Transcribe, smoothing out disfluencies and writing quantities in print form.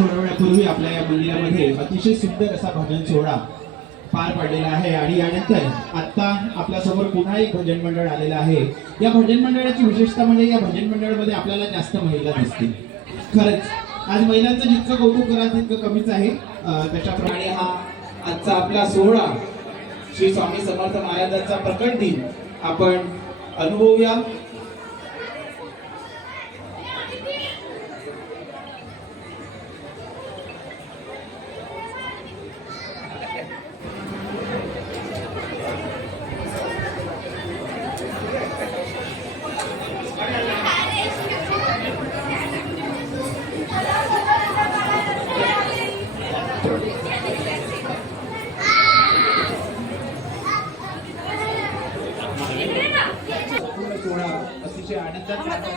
सोडवण्यापूर्वी आपल्या या मंदिरामध्ये अतिशय सुंदर असा भजन सोहळा पार पडलेला आहे आणि यानंतर आता आपल्या समोर पुन्हा एक भजन मंडळ आलेलं आहे। या भजन मंडळाची विशेषता म्हणजे या भजन मंडळामध्ये आपल्याला जास्त महिला दिसतील। खरंच आज महिलांचं जितकं कौतुक कराल तितकं कमीच आहे। त्याच्याप्रमाणे हा आजचा आपला सोहळा श्री स्वामी समर्थ महाराजांचा प्रकट दिन आपण अनुभवूया। अतिशय आनंदात आहे।